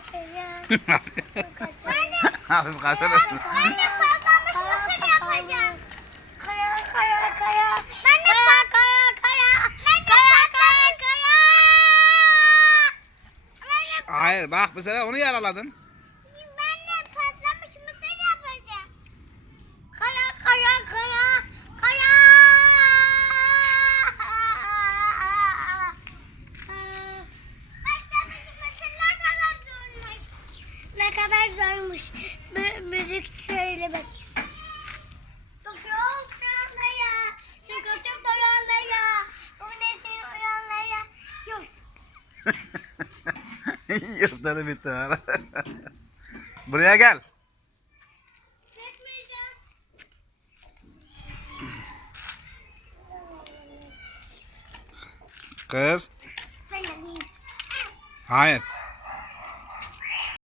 kaçayım. Hafif kaçalım. Ben de patlamış mısır yapacağım. Kaya kaya kaya. Ben de kaya kaya kaya. Ben de kaya kaya kaya. Hayır bak bu sefer onu yaraladın. Ben de patlamış mısır yapacağım. Kaya kaya kaya kaya. Patlamış mısır ne kadar zormuş. Ne zormuş. Mü müzik söylemek. Tutuyor uyanmaya. Çıkacak uyanmaya. Bu nesil uyanmaya. Yok. Yurtları bitti. ha. Buraya gel. Kız. Hayır.